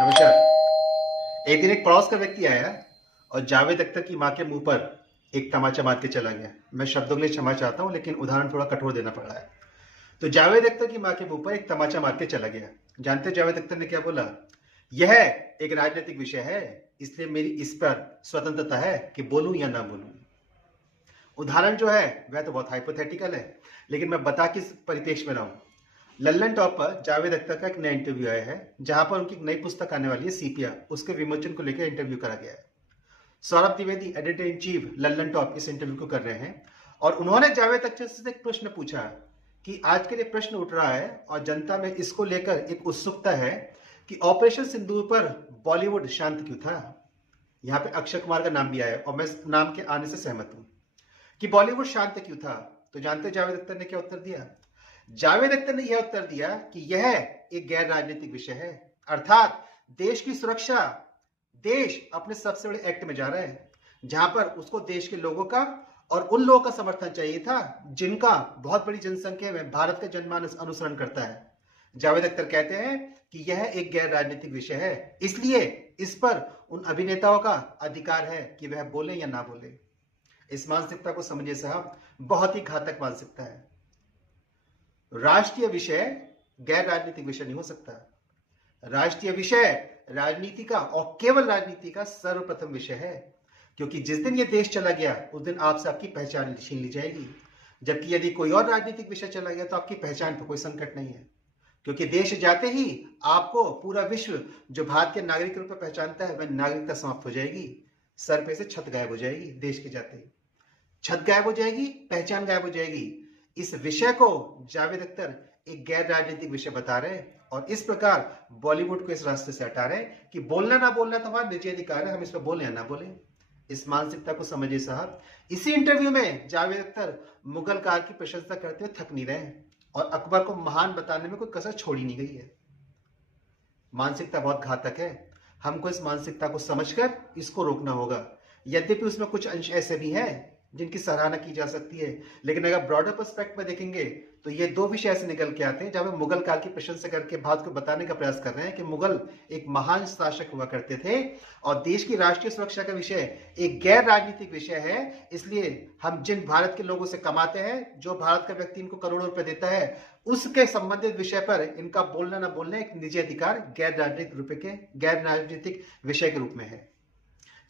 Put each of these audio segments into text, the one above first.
नमस्कार। एक दिन एक पड़ोस का व्यक्ति आया और जावेद अख्तर की माँ के मुंह पर एक तमाचा मार के चला गया। मैं शब्दों के लिए क्षमा चाहता हूँ, लेकिन उदाहरण थोड़ा कठोर देना पड़ रहा है। तो जावेद अख्तर की माँ के मुंह पर एक तमाचा मार के चला गया। जानते हो जावेद अख्तर ने क्या बोला? यह एक राजनीतिक विषय है, इसलिए मेरी इस पर स्वतंत्रता है कि बोलूं या ना बोलूं। उदाहरण जो है वह तो बहुत हाइपोथेटिकल है, लेकिन मैं बता किस परिप्रेक्ष्य में रहा हूं। लल्लन टॉप पर जावेद अख्तर का एक नया इंटरव्यू आया है, जहां पर उनकी एक नई पुस्तक आने वाली है सीपिया, उसके विमोचन को लेकर इंटरव्यू करा गया है। Saurabh Dwivedi editor in chief Lallan top इस इंटरव्यू को कर रहे हैं और उन्होंने जावेद अख्तर से एक प्रश्न पूछा कि आज के लिए प्रश्न उठ रहा है और जनता में इसको लेकर एक उत्सुकता है कि ऑपरेशन सिंदूर पर बॉलीवुड शांत क्यों था। यहाँ पे अक्षय कुमार का नाम भी आया और मैं इस नाम के आने से सहमत हूं कि बॉलीवुड शांत क्यों था। तो जानते जावेद अख्तर ने क्या उत्तर दिया? जावेद अख्तर ने यह उत्तर दिया कि यह एक गैर राजनीतिक विषय है, अर्थात देश की सुरक्षा। देश अपने सबसे बड़े एक्ट में जा रहा है, जहां पर उसको देश के लोगों का और उन लोगों का समर्थन चाहिए था जिनका बहुत बड़ी जनसंख्या में भारत का जनमानस अनुसरण करता है। जावेद अख्तर कहते हैं कि यह एक गैर राजनीतिक विषय है, इसलिए इस पर उन अभिनेताओं का अधिकार है कि वह बोले या ना बोले। इस मानसिकता को समझिए साहब, बहुत ही घातक मानसिकता है। राष्ट्रीय विषय गैर राजनीतिक विषय नहीं हो सकता। राष्ट्रीय विषय राजनीति का और केवल राजनीति का सर्वप्रथम विषय है, क्योंकि जिस दिन यह देश चला गया उस दिन आपसे आपकी पहचान छीन ली जाएगी। जबकि यदि कोई और राजनीतिक विषय चला गया तो आपकी पहचान पर कोई संकट नहीं है, क्योंकि देश जाते ही आपको पूरा विश्व जो भारत के नागरिक के रूप में पहचानता है वह नागरिकता समाप्त हो जाएगी। सर पे से छत गायब हो जाएगी। देश के जाते ही छत गायब हो जाएगी, पहचान गायब हो जाएगी। इस विषय को जावेद अख्तर एक गैर राजनीतिक विषय बता रहे हैं और इस प्रकार बॉलीवुड को इस रास्ते से हटा रहे हैं कि बोलना ना बोलना तो हमारा निजी अधिकार है, हम इस पर बोले या ना बोले। इस मानसिकता को समझिए साहब। इसी इंटरव्यू में जावेद अख्तर मुगल काल की प्रशंसा करते हुए थक नहीं रहे और अकबर को महान बताने में कोई कसर छोड़ी नहीं गई है। मानसिकता बहुत घातक है, हमको इस मानसिकता को समझकर इसको रोकना होगा। यद्यपि उसमें कुछ अंश ऐसे भी हैं जिनकी सराहना की जा सकती है, लेकिन अगर ब्रॉडर पर्सपेक्ट में देखेंगे तो ये दो विषय ऐसे निकल के आते हैं जहां मुगल काल की प्रशंसा करके भारत को बताने का प्रयास कर रहे हैं कि मुगल एक महान शासक हुआ करते थे और देश की राष्ट्रीय सुरक्षा का विषय एक गैर राजनीतिक विषय है। इसलिए हम जिन भारत के लोगों से कमाते हैं, जो भारत का व्यक्ति इनको करोड़ों रुपए देता है, उसके संबंधित विषय पर इनका बोलना ना बोलना एक निजी अधिकार गैर राजनीतिक विषय के रूप में है।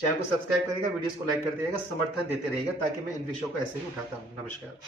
चैनल को सब्सक्राइब करिएगा, वीडियोस को लाइक कर दीजिएगा, समर्थन देते रहिएगा ताकि मैं इन विषयों को ऐसे ही उठाता हूँ। नमस्कार।